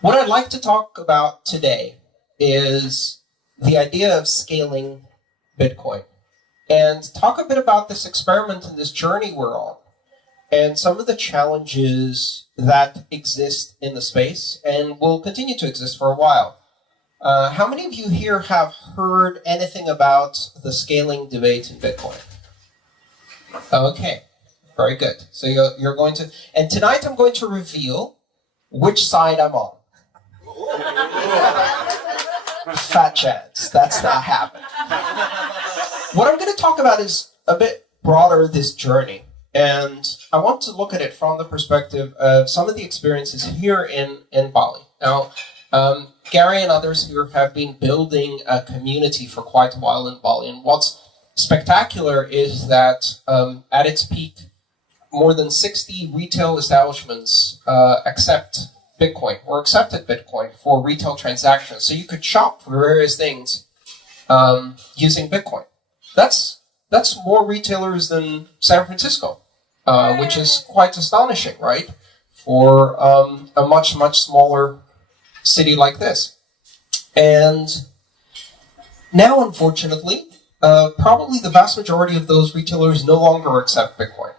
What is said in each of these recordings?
What I'd like to talk about today is the idea of scaling Bitcoin and talk a bit about this experiment and this journey we're on and some of the challenges that exist in the space and will continue to exist for a while. How many of you here have heard anything about the scaling debate in Bitcoin? Okay, very good. So you're going to, and tonight I'm going to reveal which side I'm on. Fat chance, that's not happening. What I'm going to talk about is a bit broader, this journey. And I want to look at it from the perspective of some of the experiences here in Bali. Now, Gary and others here have been building a community for quite a while in Bali. And what's spectacular is that at its peak, more than 60 retail establishments accepted Bitcoin for retail transactions. So you could shop for various things using Bitcoin. That's more retailers than San Francisco, which is quite astonishing, right? For a much, much smaller city like this. And now, unfortunately, probably the vast majority of those retailers no longer accept Bitcoin.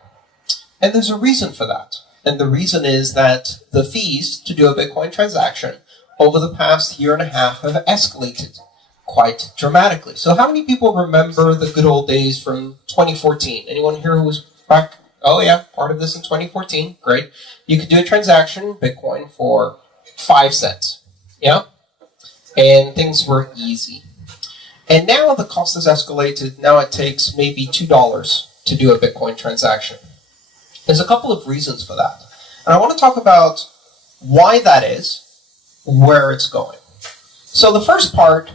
And there's a reason for that. And the reason is that the fees to do a Bitcoin transaction over the past year and a half have escalated quite dramatically. So how many people remember the good old days from 2014? Anyone here who was back? Oh yeah, part of this in 2014. Great. You could do a transaction in Bitcoin for 5 cents. Yeah? And things were easy. And now the cost has escalated. Now it takes maybe $2 to do a Bitcoin transaction. There's a couple of reasons for that. And I want to talk about why that is, where it's going. So the first part,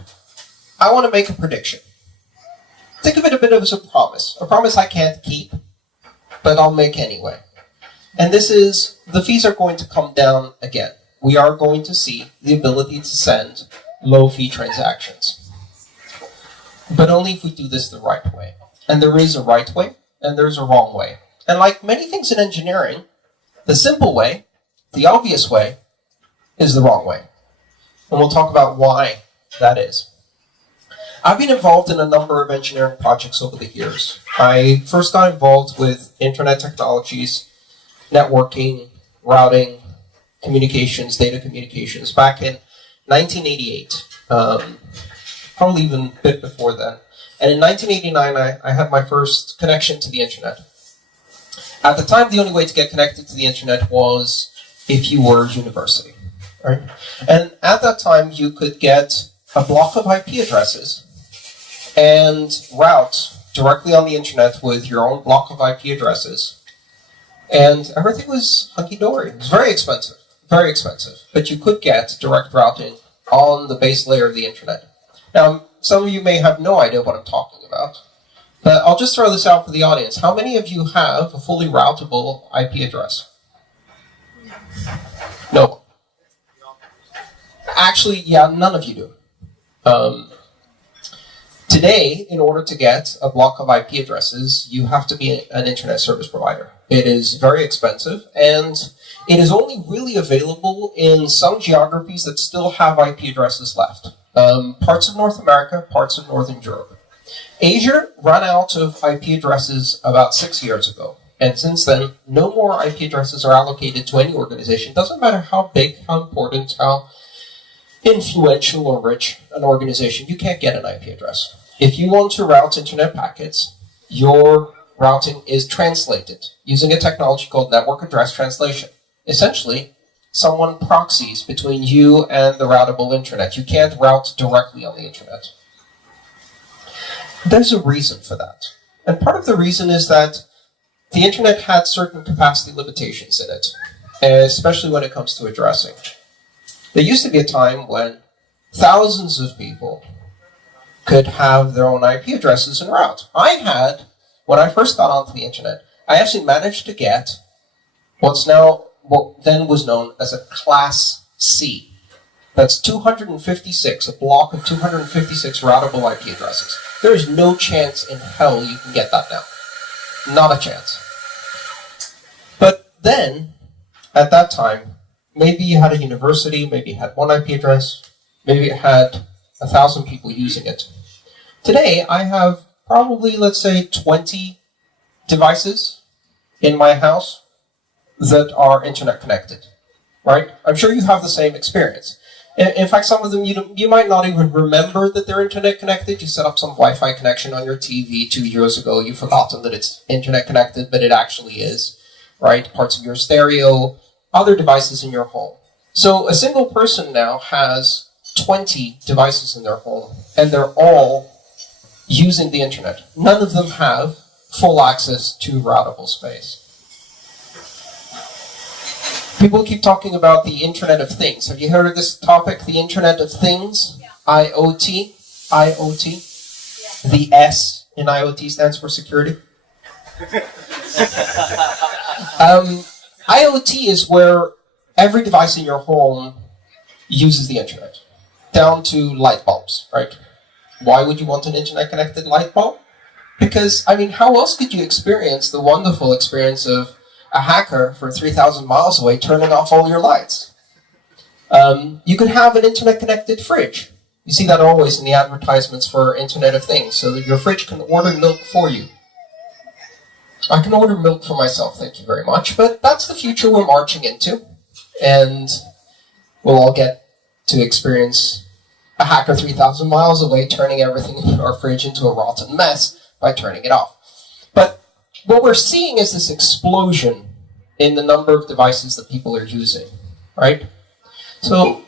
I want to make a prediction. Think of it a bit as a promise I can't keep, but I'll make anyway. And this is, the fees are going to come down again. We are going to see the ability to send low-fee transactions. But only if we do this the right way. And there is a right way, and there's a wrong way. And like many things in engineering, the simple way, the obvious way, is the wrong way. And we'll talk about why that is. I've been involved in a number of engineering projects over the years. I first got involved with internet technologies, networking, routing, communications, data communications back in 1988, probably even a bit before then. And in 1989, I had my first connection to the internet. At the time, the only way to get connected to the internet was if you were university, right? And at that time, you could get a block of IP addresses and route directly on the internet with your own block of IP addresses. And everything was hunky-dory. It was very expensive, but you could get direct routing on the base layer of the internet. Now, some of you may have no idea what I'm talking about. But I'll just throw this out for the audience. How many of you have a fully routable IP address? No. Actually, yeah, none of you do. Today, in order to get a block of IP addresses, you have to be an internet service provider. It is very expensive, and it is only really available in some geographies that still have IP addresses left. Parts of North America, parts of Northern Europe. Asia ran out of IP addresses about 6 years ago. And since then, no more IP addresses are allocated to any organization. Doesn't matter how big, how important, how influential or rich an organization, you can't get an IP address. If you want to route internet packets, your routing is translated using a technology called network address translation. Essentially, someone proxies between you and the routable internet. You can't route directly on the internet. There's a reason for that. And part of the reason is that the internet had certain capacity limitations in it, especially when it comes to addressing. There used to be a time when thousands of people could have their own IP addresses en route. When I first got onto the internet, I actually managed to get what then was known as a Class C. That's 256, a block of 256 routable IP addresses. There is no chance in hell you can get that now. Not a chance. But then, at that time, maybe you had a university, maybe you had one IP address, maybe it had 1,000 people using it. Today, I have probably, let's say, 20 devices in my house that are internet connected, right? I'm sure you have the same experience. In fact, some of them you might not even remember that they're internet connected. You set up some Wi-Fi connection on your TV 2 years ago. You've forgotten that it's internet connected, but it actually is, right? Parts of your stereo, other devices in your home. So a single person now has 20 devices in their home, and they're all using the internet. None of them have full access to routable space. People keep talking about the Internet of Things. Have you heard of this topic, the Internet of Things? Yeah. IoT. IoT. Yeah. The S in IoT stands for security. IoT is where every device in your home uses the internet, down to light bulbs, right? Why would you want an internet-connected light bulb? Because, I mean, how else could you experience the wonderful experience of a hacker from 3,000 miles away turning off all your lights? You could have an internet-connected fridge. You see that always in the advertisements for Internet of Things, so that your fridge can order milk for you. I can order milk for myself, thank you very much, but that's the future we're marching into, and we'll all get to experience a hacker 3,000 miles away turning everything in our fridge into a rotten mess by turning it off. But what we're seeing is this explosion in the number of devices that people are using, right? So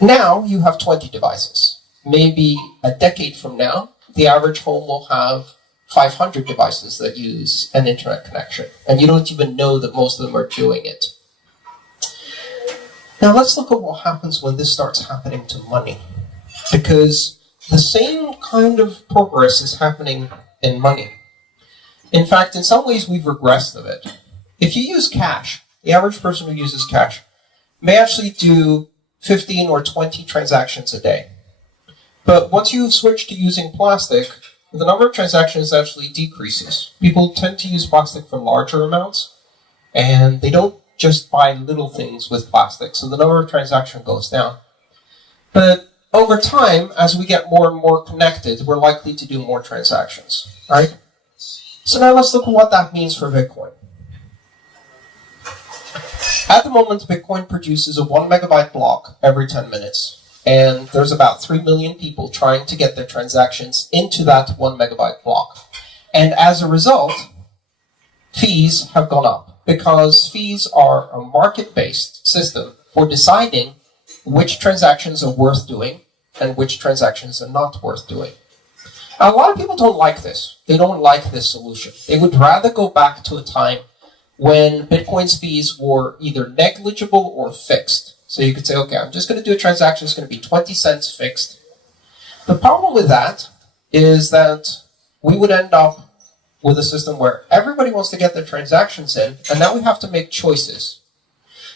now you have 20 devices. Maybe a decade from now, the average home will have 500 devices that use an internet connection, and you don't even know that most of them are doing it. Now let's look at what happens when this starts happening to money, because the same kind of progress is happening in money. In fact, in some ways we've regressed a bit. If you use cash, the average person who uses cash may actually do 15 or 20 transactions a day. But once you switch to using plastic, the number of transactions actually decreases. People tend to use plastic for larger amounts, and they don't just buy little things with plastic, so the number of transactions goes down. But over time, as we get more and more connected, we're likely to do more transactions, right? So now let's look at what that means for Bitcoin. At the moment, Bitcoin produces a 1 megabyte block every 10 minutes. And there's about 3 million people trying to get their transactions into that 1 megabyte block. And as a result, fees have gone up, because fees are a market-based system for deciding which transactions are worth doing and which transactions are not worth doing. Now, a lot of people don't like this. They don't like this solution. They would rather go back to a time when Bitcoin's fees were either negligible or fixed. So you could say, okay, I'm just going to do a transaction, it's going to be 20 cents fixed. The problem with that is that we would end up with a system where everybody wants to get their transactions in, and now we have to make choices.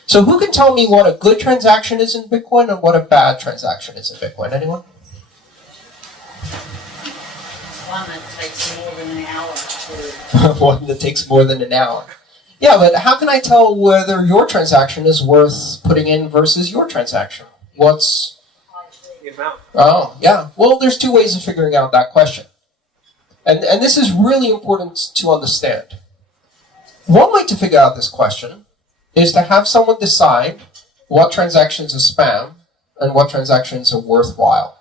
So who can tell me what a good transaction is in Bitcoin and what a bad transaction is in Bitcoin? Anyone? One that takes more than an hour. One that takes more than an hour. Yeah, but how can I tell whether your transaction is worth putting in versus your transaction? What's the amount? Oh, yeah. Well, there's two ways of figuring out that question. And this is really important to understand. One way to figure out this question is to have someone decide what transactions are spam and what transactions are worthwhile.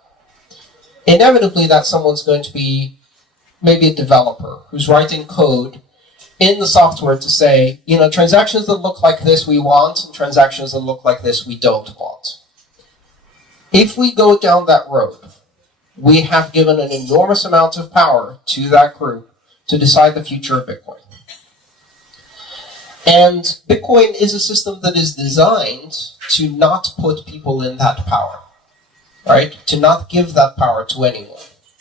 Inevitably, that someone's going to be maybe a developer who's writing code in the software to say, you know, transactions that look like this we want, and transactions that look like this we don't want. If we go down that road, we have given an enormous amount of power to that group to decide the future of Bitcoin. And Bitcoin is a system that is designed to not put people in that power, right? To not give that power to anyone.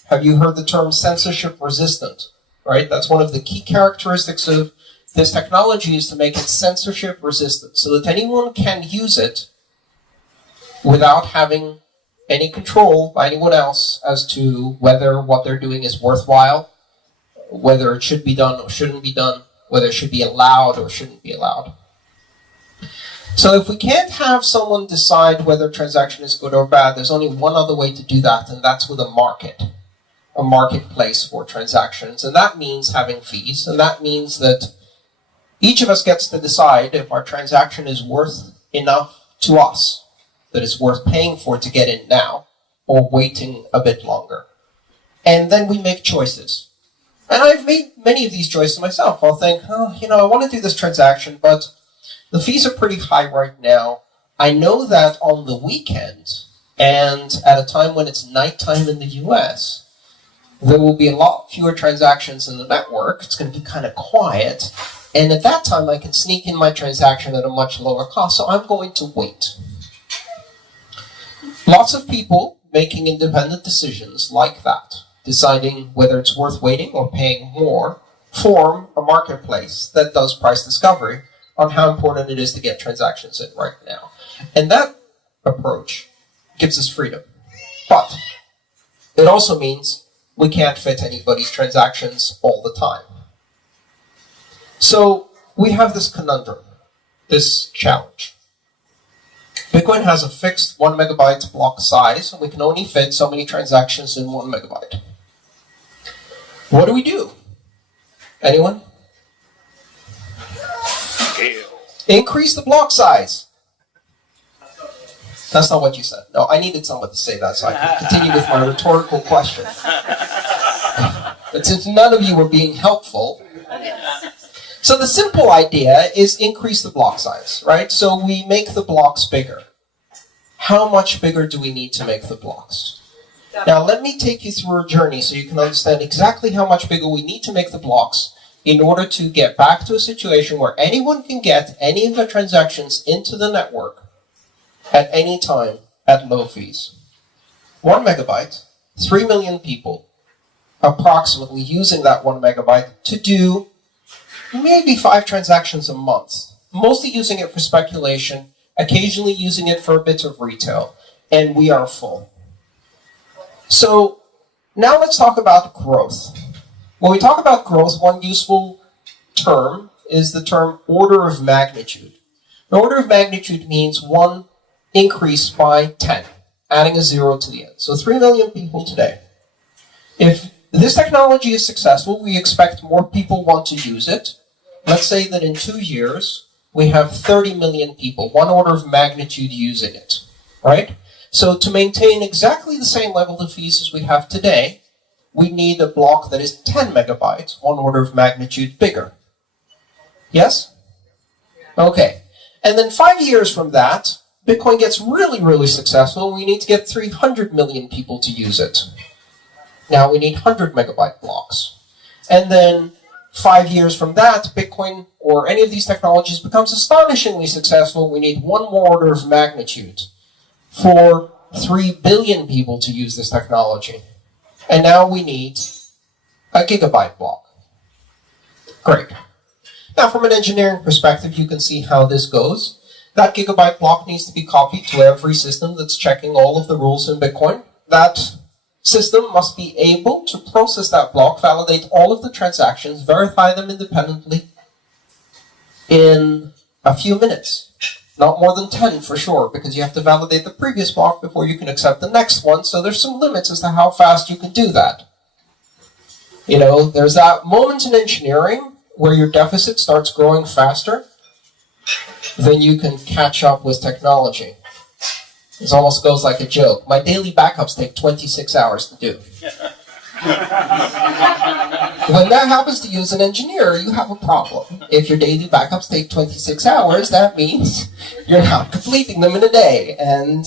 Have you heard the term censorship resistant? Right? That's one of the key characteristics of this technology, is to make it censorship resistant, so that anyone can use it without having any control by anyone else as to whether what they're doing is worthwhile, whether it should be done or shouldn't be done, whether it should be allowed or shouldn't be allowed. So if we can't have someone decide whether a transaction is good or bad, there's only one other way to do that, and that's with a marketplace for transactions. And that means having fees, and that means that each of us gets to decide if our transaction is worth enough to us, that it's worth paying for to get in now, or waiting a bit longer. And then we make choices. And I've made many of these choices myself. I'll think, I want to do this transaction, but the fees are pretty high right now. I know that on the weekend, and at a time when it's nighttime in the US, there will be a lot fewer transactions in the network. It's going to be kind of quiet. And at that time, I can sneak in my transaction at a much lower cost, so I'm going to wait. Lots of people making independent decisions like that, deciding whether it's worth waiting or paying more, form a marketplace that does price discovery on how important it is to get transactions in right now. And that approach gives us freedom. But it also means we can't fit anybody's transactions all the time. So we have this conundrum, this challenge. Bitcoin has a fixed 1 megabyte block size, and we can only fit so many transactions in 1 megabyte. What do we do? Anyone? Increase the block size. That's not what you said. No, I needed someone to say that so I can continue with my rhetorical question. But since none of you were being helpful, so the simple idea is increase the block size, right? So we make the blocks bigger. How much bigger do we need to make the blocks? Now let me take you through a journey so you can understand exactly how much bigger we need to make the blocks in order to get back to a situation where anyone can get any of the transactions into the network at any time at low fees. 1 megabyte, 3 million people approximately using that 1 megabyte to do maybe 5 transactions a month, mostly using it for speculation, occasionally using it for a bit of retail, and we are full. So now let's talk about growth. When we talk about growth, one useful term is the term order of magnitude. The order of magnitude means one increase by 10, adding a 0 to the end. So 3 million people today. If this technology is successful, we expect more people want to use it. Let's say that in 2 years, we have 30 million people, one order of magnitude using it, right? So to maintain exactly the same level of fees as we have today, we need a block that is 10 megabytes, one order of magnitude bigger. Yes? Okay. And then 5 years from that, Bitcoin gets really, really successful. We need to get 300 million people to use it. Now we need 100 megabyte blocks. And then 5 years from that, Bitcoin or any of these technologies becomes astonishingly successful. We need one more order of magnitude for 3 billion people to use this technology. And now we need a gigabyte block. Great. Now from an engineering perspective, you can see how this goes. That gigabyte block needs to be copied to every system that's checking all of the rules in Bitcoin. That system must be able to process that block, validate all of the transactions, verify them independently in a few minutes. Not more than 10 for sure, because you have to validate the previous block before you can accept the next one, so there's some limits as to how fast you can do that. You know, there's that moment in engineering where your deficit starts growing faster than you can catch up with technology. This almost goes like a joke. My daily backups take 26 hours to do. When that happens to you as an engineer, you have a problem. If your daily backups take 26 hours, that means you're not completing them in a day, and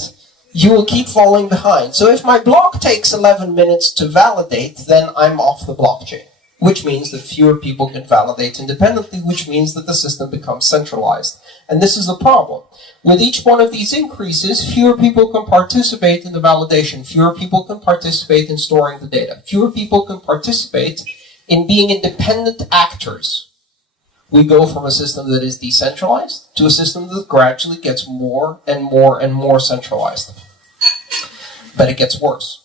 you will keep falling behind. So if my block takes 11 minutes to validate, then I'm off the blockchain, which means that fewer people can validate independently, which means that the system becomes centralized. And this is the problem. With each one of these increases, fewer people can participate in the validation, fewer people can participate in storing the data, fewer people can participate in being independent actors. We go from a system that is decentralized to a system that gradually gets more and more and more centralized. But it gets worse.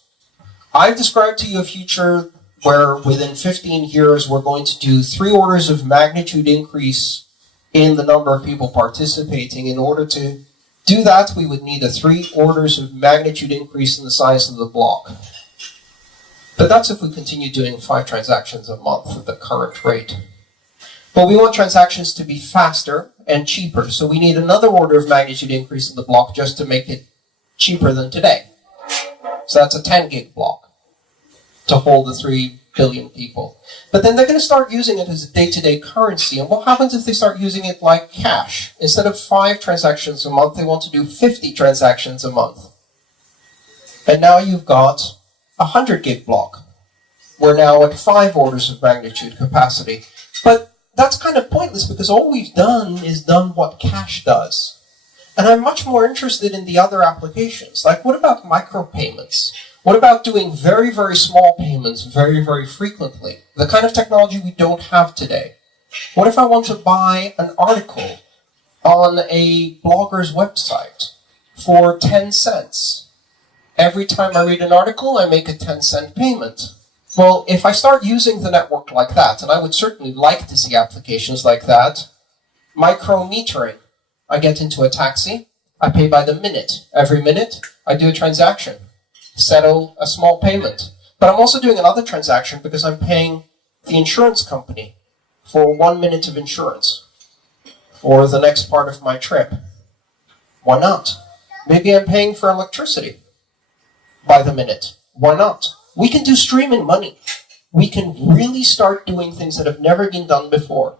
I've described to you a future where within 15 years we're going to do 3 orders of magnitude increase in the number of people participating. In order to do that, we would need a 3 orders of magnitude increase in the size of the block. But that's if we continue doing 5 transactions a month at the current rate. But we want transactions to be faster and cheaper, so we need another order of magnitude increase in the block just to make it cheaper than today. So that's a 10 gig block to hold the 3 billion people. But then they're going to start using it as a day-to-day currency. And what happens if they start using it like cash? Instead of 5 transactions a month, they want to do 50 transactions a month. And now you've got a 100 gig block. We're now at 5 orders of magnitude capacity. But that's kind of pointless because all we've done is done what cash does. And I'm much more interested in the other applications. Like, what about micropayments? What about doing very, very small payments very, very frequently? The kind of technology we don't have today. What if I want to buy an article on a blogger's website for 10 cents? Every time I read an article, I make a 10-cent payment. Well, if I start using the network like that, and I would certainly like to see applications like that, micrometering. I get into a taxi, I pay by the minute. Every minute, I do a transaction, settle a small payment. But I'm also doing another transaction because I'm paying the insurance company for 1 minute of insurance for the next part of my trip. Why not? Maybe I'm paying for electricity by the minute. Why not? We can do streaming money. We can really start doing things that have never been done before.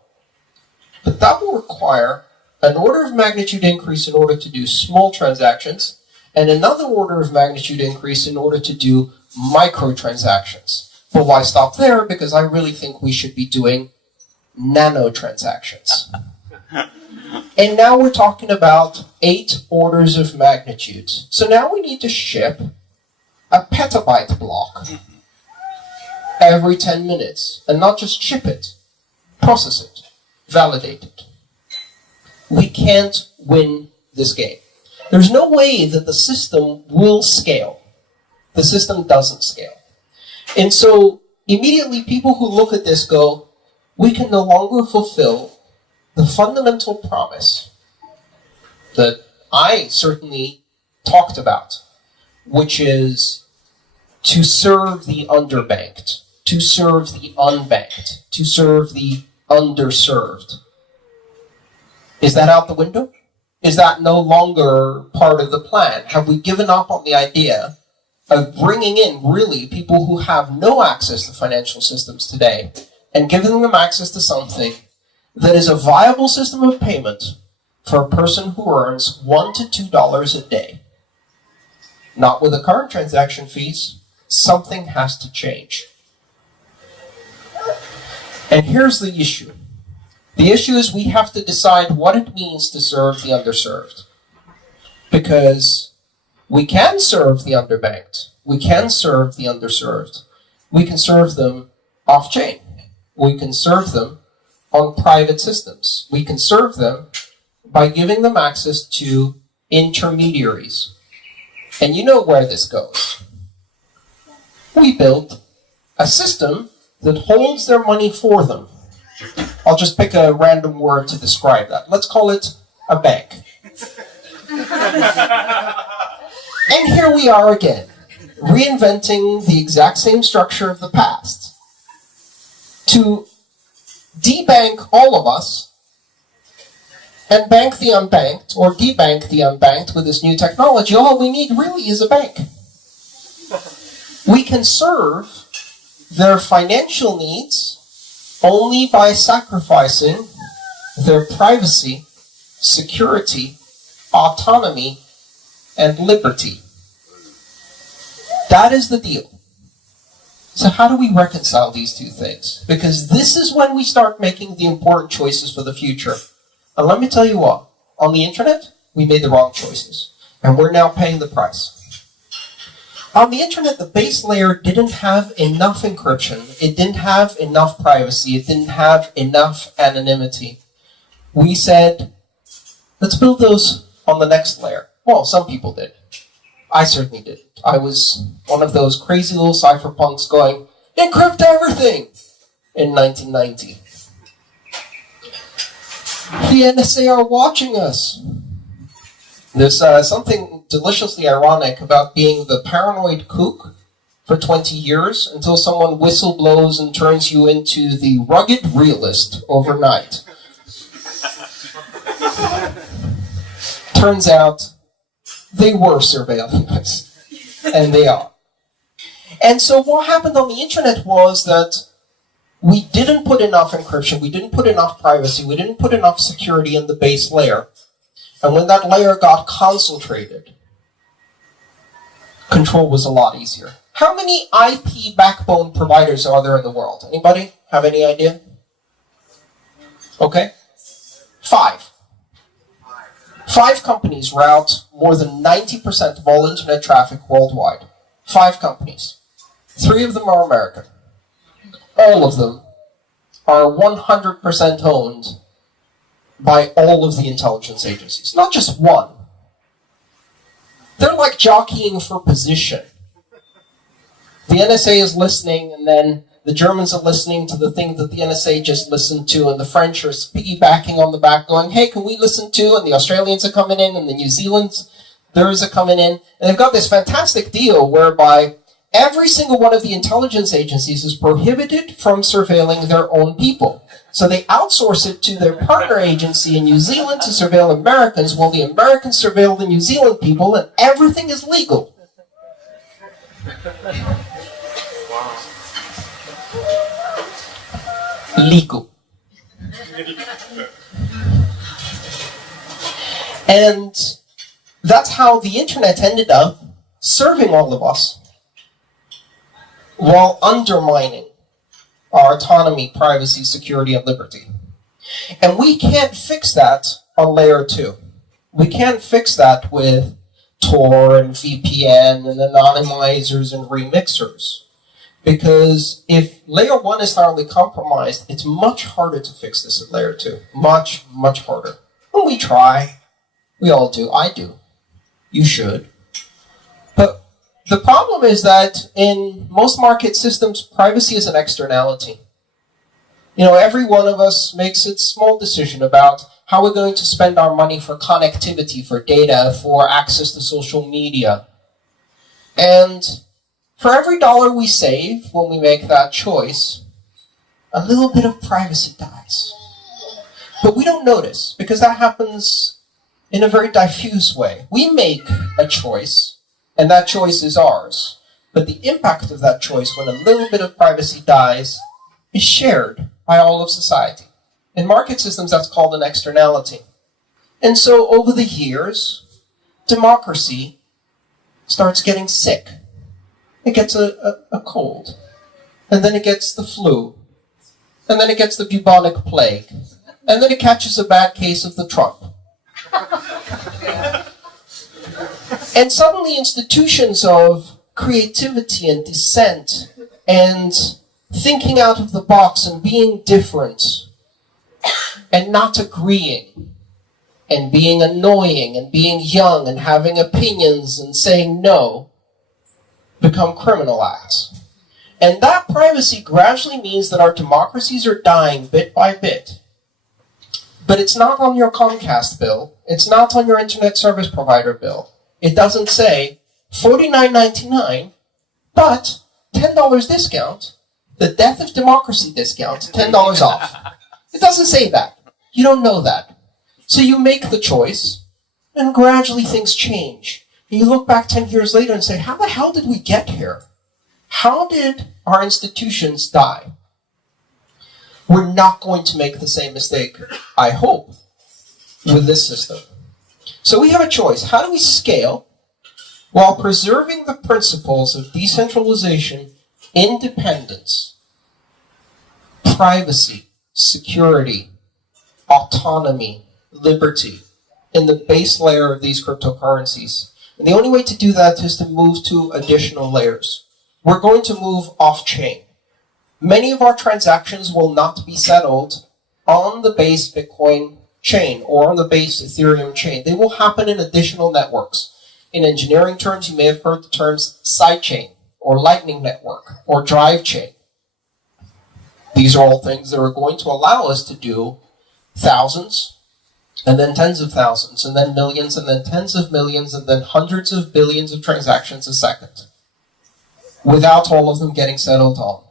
But that will require an order of magnitude increase in order to do small transactions, and another order of magnitude increase in order to do microtransactions. But why stop there? Because I really think we should be doing nano transactions. And now we're talking about 8 orders of magnitude. So now we need to ship a petabyte block every 10 minutes. And not just ship it, process it, validate it. We can't win this game. There's no way that the system will scale. The system doesn't scale. And so immediately people who look at this go, we can no longer fulfill the fundamental promise that I certainly talked about, which is to serve the underbanked, to serve the unbanked, to serve the underserved. Is that out the window? Is that no longer part of the plan? Have we given up on the idea of bringing in really people who have no access to financial systems today and giving them access to something that is a viable system of payment for a person who earns $1 to $2 a day? Not with the current transaction fees. Something has to change. And here's the issue. The issue is we have to decide what it means to serve the underserved. Because we can serve the underbanked. We can serve the underserved. We can serve them off-chain. We can serve them on private systems. We can serve them by giving them access to intermediaries. And you know where this goes. We built a system that holds their money for them. I'll just pick a random word to describe that. Let's call it a bank. And here we are again, reinventing the exact same structure of the past. To debank all of us and bank the unbanked, or debank the unbanked with this new technology, all we need really is a bank. We can serve their financial needs only by sacrificing their privacy, security, autonomy, and liberty. That is the deal. So how do we reconcile these two things? Because this is when we start making the important choices for the future. And let me tell you what, on the internet, we made the wrong choices. And we're now paying the price. On the internet, the base layer didn't have enough encryption. It didn't have enough privacy. It didn't have enough anonymity. We said, let's build those on the next layer. Well, some people did. I certainly didn't. I was one of those crazy little cypherpunks going, encrypt everything, in 1990. The NSA are watching us. There's something deliciously ironic about being the paranoid kook for 20 years until someone whistle blows and turns you into the rugged realist overnight. Turns out they were surveilling us, and they are. And so what happened on the internet was that we didn't put enough encryption, we didn't put enough privacy, we didn't put enough security in the base layer. And when that layer got concentrated, control was a lot easier. How many IP backbone providers are there in the world? Anybody have any idea? Okay. 5. 5 companies route more than 90% of all internet traffic worldwide. 5 companies. 3 of them are American. All of them are 100% owned by all of the intelligence agencies, not just one. They're like jockeying for position. The NSA is listening, and then the Germans are listening to the thing that the NSA just listened to, and the French are piggybacking on the back going, hey, can we listen to? And the Australians are coming in, and the New Zealanders are coming in. And they've got this fantastic deal whereby every single one of the intelligence agencies is prohibited from surveilling their own people. So they outsource it to their partner agency in New Zealand to surveil Americans, while the Americans surveil the New Zealand people, and everything is legal. Legal. And that's how the internet ended up serving all of us while undermining our autonomy, privacy, security, and liberty. And we can't fix that on layer 2. We can't fix that with Tor and VPN and anonymizers and remixers. Because if layer 1 is thoroughly compromised, it's much harder to fix this at layer 2. Much, much harder. And we try. We all do. I do. You should. But the problem is that in most market systems, privacy is an externality. You know, every one of us makes a small decision about how we're going to spend our money for connectivity, for data, for access to social media. And for every dollar we save when we make that choice, a little bit of privacy dies. But we don't notice, because that happens in a very diffuse way. We make a choice, and that choice is ours. But the impact of that choice, when a little bit of privacy dies, is shared by all of society. In market systems, that's called an externality. And so over the years, democracy starts getting sick. It gets a cold. And then it gets the flu. And then it gets the bubonic plague. And then it catches a bad case of the Trump. And suddenly institutions of creativity and dissent and thinking out of the box and being different and not agreeing and being annoying and being young and having opinions and saying no become criminal acts. And that privacy gradually means that our democracies are dying bit by bit. But it's not on your Comcast bill. It's not on your internet service provider bill. It doesn't say $49.99, but $10 discount, the death of democracy discount, $10 off. It doesn't say that. You don't know that. So you make the choice, and gradually things change. And you look back 10 years later and say, how the hell did we get here? How did our institutions die? We're not going to make the same mistake, I hope, with this system. So we have a choice. How do we scale while preserving the principles of decentralization, independence, privacy, security, autonomy, liberty in the base layer of these cryptocurrencies? And the only way to do that is to move to additional layers. We're going to move off-chain. Many of our transactions will not be settled on the base Bitcoin chain or on the base Ethereum chain. They will happen in additional networks. In engineering terms, you may have heard the terms sidechain or lightning network or drive chain. These are all things that are going to allow us to do thousands, and then tens of thousands, and then millions, and then tens of millions, and then hundreds of billions of transactions a second, without all of them getting settled on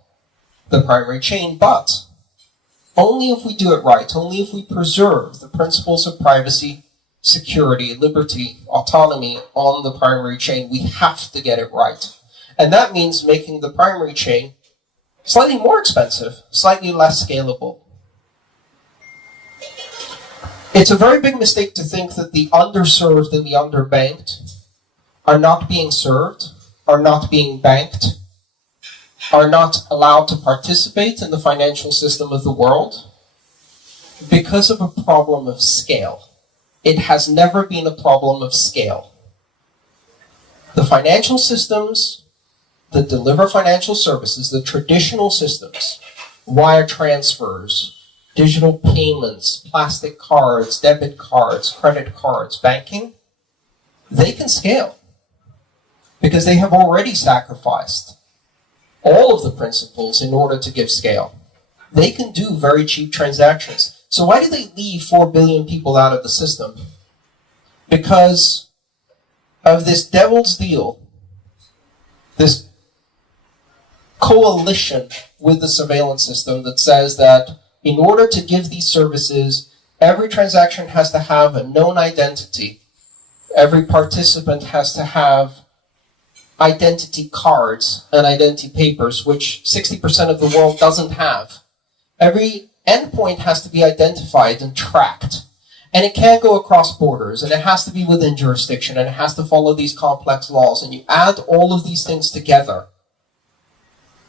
the primary chain. But only if we do it right, only if we preserve the principles of privacy, security, liberty, autonomy on the primary chain, we have to get it right. And that means making the primary chain slightly more expensive, slightly less scalable. It's a very big mistake to think that the underserved and the underbanked are not being served, are not being banked, are not allowed to participate in the financial system of the world because of a problem of scale. It has never been a problem of scale. The financial systems that deliver financial services, the traditional systems, wire transfers, digital payments, plastic cards, debit cards, credit cards, banking, they can scale because they have already sacrificed all of the principles in order to give scale. They can do very cheap transactions. So why do they leave 4 billion people out of the system? Because of this devil's deal, this coalition with the surveillance system that says that in order to give these services, every transaction has to have a known identity. Every participant has to have identity cards and identity papers, which 60% of the world doesn't have. Every endpoint has to be identified and tracked. And it can't go across borders, and it has to be within jurisdiction, and it has to follow these complex laws. And you add all of these things together,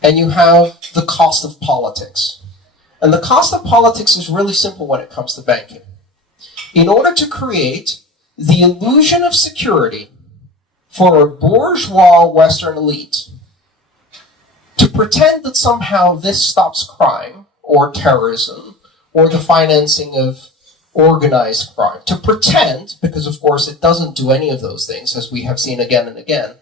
and you have the cost of politics. And the cost of politics is really simple when it comes to banking. In order to create the illusion of security for a bourgeois Western elite, to pretend that somehow this stops crime, or terrorism, or the financing of organized crime, to pretend, because of course it doesn't do any of those things, as we have seen again and again,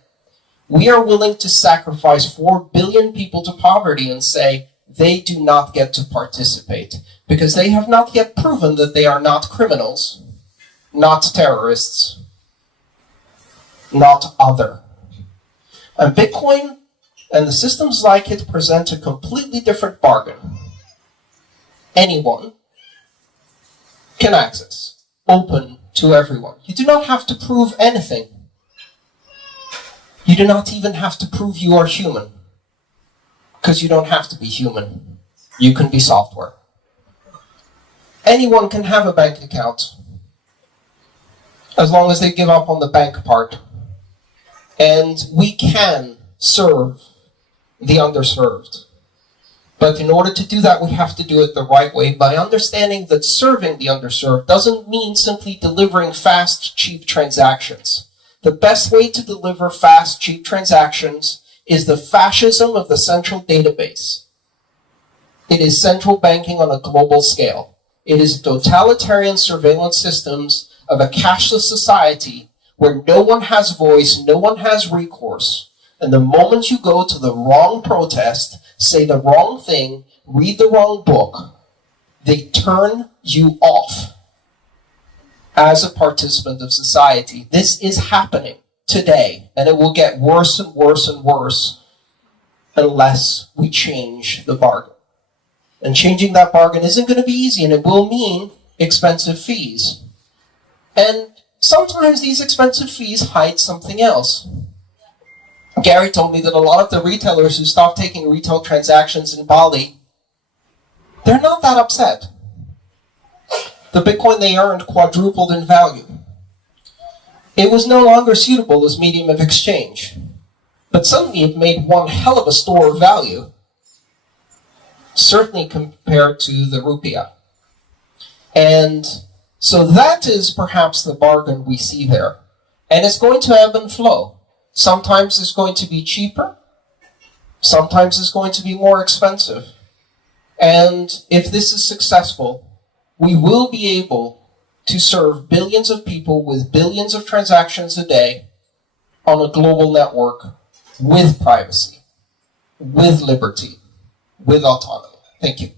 we are willing to sacrifice 4 billion people to poverty and say they do not get to participate, because they have not yet proven that they are not criminals, not terrorists, not other. And Bitcoin and the systems like it present a completely different bargain. Anyone can access, open to everyone. You do not have to prove anything. You do not even have to prove you are human, because you don't have to be human. You can be software. Anyone can have a bank account, as long as they give up on the bank part. And we can serve the underserved. But in order to do that, we have to do it the right way by understanding that serving the underserved doesn't mean simply delivering fast, cheap transactions. The best way to deliver fast, cheap transactions is the fascism of the central database. It is central banking on a global scale. It is totalitarian surveillance systems of a cashless society where no one has voice, no one has recourse. And the moment you go to the wrong protest, say the wrong thing, read the wrong book, they turn you off as a participant of society. This is happening today, and it will get worse and worse and worse unless we change the bargain. And changing that bargain isn't going to be easy, and it will mean expensive fees. And sometimes these expensive fees hide something else. Gary told me that a lot of the retailers who stopped taking retail transactions in Bali, they're not that upset. The Bitcoin they earned quadrupled in value. It was no longer suitable as medium of exchange, but suddenly it made one hell of a store of value, certainly compared to the rupiah. And so that is perhaps the bargain we see there. And it's going to ebb and flow. Sometimes it's going to be cheaper. Sometimes it's going to be more expensive. And if this is successful, we will be able to serve billions of people with billions of transactions a day on a global network with privacy, with liberty, with autonomy. Thank you.